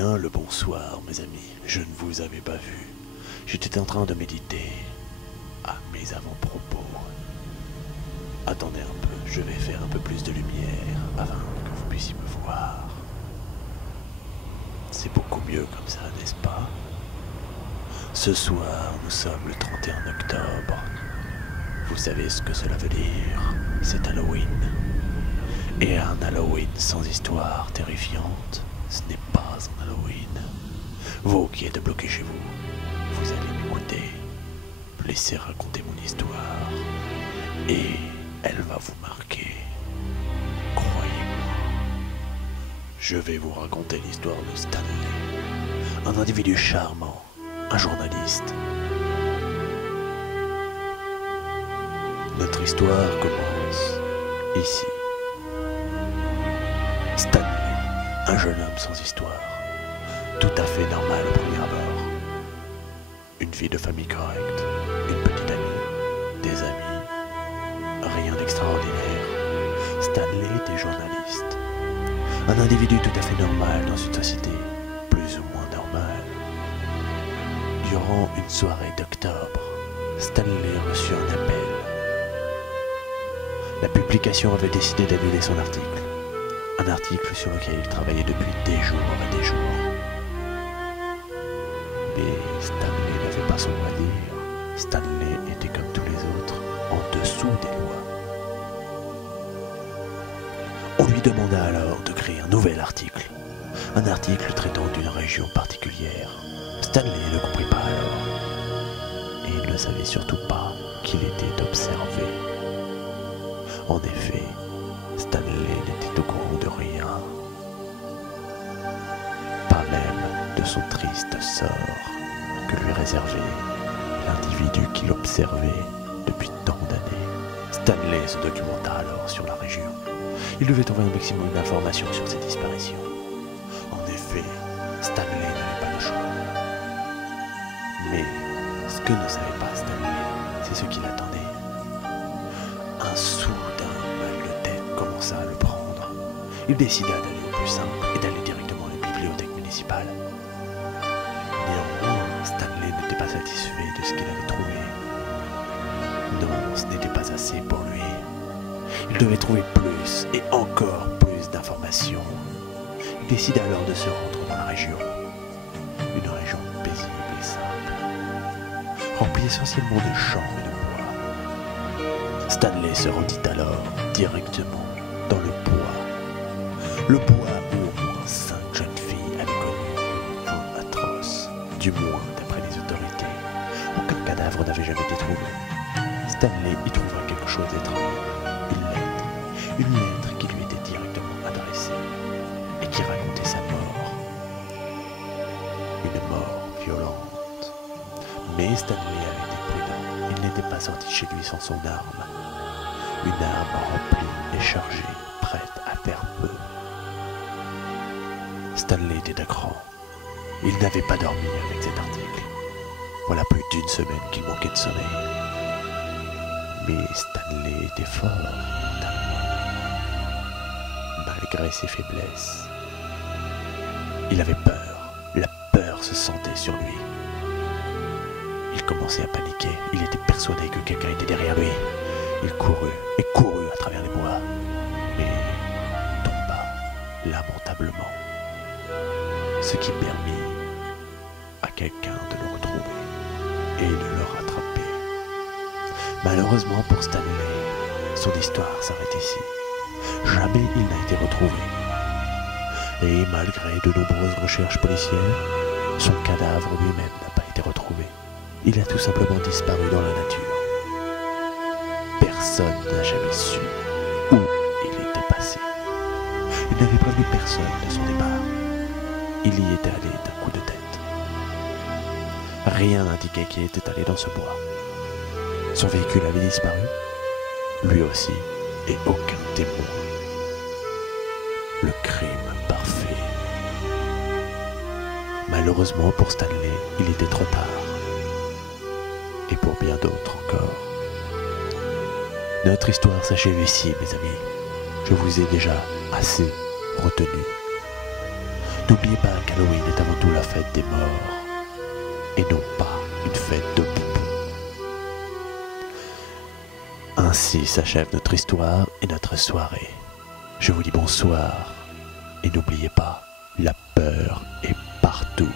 bien le bonsoir, mes amis. Je ne vous avais pas vu. J'étais en train de méditer à mes avant-propos. Attendez un peu, je vais faire un peu plus de lumière afin que vous puissiez me voir. C'est beaucoup mieux comme ça, n'est-ce pas? Ce soir, nous sommes le 31 octobre. Vous savez ce que cela veut dire? C'est Halloween. Et un Halloween sans histoire terrifiante, ce n'est pas un Halloween. Vous qui êtes bloqués chez vous, vous allez m'écouter, me laisser raconter mon histoire, et elle va vous marquer. Croyez-moi. Je vais vous raconter l'histoire de Stanley, un individu charmant, un journaliste. Notre histoire commence ici. Stanley, un jeune homme sans histoire, tout à fait normal au premier abord. Une vie de famille correcte, une petite amie, des amis, rien d'extraordinaire. Stanley était journaliste, un individu tout à fait normal dans une société plus ou moins normale. Durant une soirée d'octobre, Stanley reçut un appel. La publication avait décidé d'annuler son article. Un article sur lequel il travaillait depuis des jours et des jours. Mais Stanley n'avait pas son mot à dire. Stanley était comme tous les autres, en dessous des lois. On lui demanda alors de créer un nouvel article. Un article traitant d'une région particulière. Stanley ne comprit pas alors. Et il ne savait surtout pas qu'il était observé. En effet, Stanley n'était au courant de rien, pas même de son triste sort que lui réservait l'individu qui l'observait depuis tant d'années. Stanley se documenta alors sur la région. Il devait trouver un maximum d'informations sur ces disparitions. En effet, Stanley n'avait pas le choix. Mais ce que ne savait pas Stanley, c'est ce qui l'attendait. Un soudain mal de tête commença à le prendre. Il décida d'aller au plus simple et d'aller directement à la bibliothèque municipale. Néanmoins, Stanley n'était pas satisfait de ce qu'il avait trouvé. Non, ce n'était pas assez pour lui. Il devait trouver plus et encore plus d'informations. Il décida alors de se rendre dans la région. Une région paisible et simple, remplie essentiellement de champs et de bois. Stanley se rendit alors directement dans le bois. Le bois où au moins 5 jeunes filles avaient connu une fin atroce. Du moins d'après les autorités. Aucun cadavre n'avait jamais été trouvé. Stanley y trouva quelque chose d'étrange. Une lettre qui lui était directement adressée et qui racontait sa mort. Une mort violente. Mais Stanley avait été prudent. Il n'était pas sorti chez lui sans son arme. Une arme remplie et chargée, prête à faire feu. Stanley était d'un cran. Il n'avait pas dormi avec cet article. Voilà plus d'une semaine qu'il manquait de sommeil. Mais Stanley était fort, malgré ses faiblesses. Il avait peur. La peur se sentait sur lui. Il commençait à paniquer. Il était persuadé que quelqu'un était derrière lui. Il courut et courut à travers les bois, mais tomba lamentablement, ce qui permit à quelqu'un de le retrouver et de le rattraper. Malheureusement pour Stanley, son histoire s'arrête ici. Jamais il n'a été retrouvé. Et malgré de nombreuses recherches policières, son cadavre lui-même n'a pas été retrouvé. Il a tout simplement disparu dans la nature. Personne n'a jamais su où il était passé. Il n'avait prévenu personne de son départ. Il y était allé d'un coup de tête. Rien n'indiquait qu'il était allé dans ce bois. Son véhicule avait disparu, lui aussi, et aucun témoin. Le crime parfait. Malheureusement pour Stanley, il était trop tard. Et pour bien d'autres encore. Notre histoire s'achève ici, mes amis. Je vous ai déjà assez retenu. N'oubliez pas qu'Halloween est avant tout la fête des morts, et non pas une fête de boubou. Ainsi s'achève notre histoire et notre soirée. Je vous dis bonsoir, et n'oubliez pas, la peur est partout.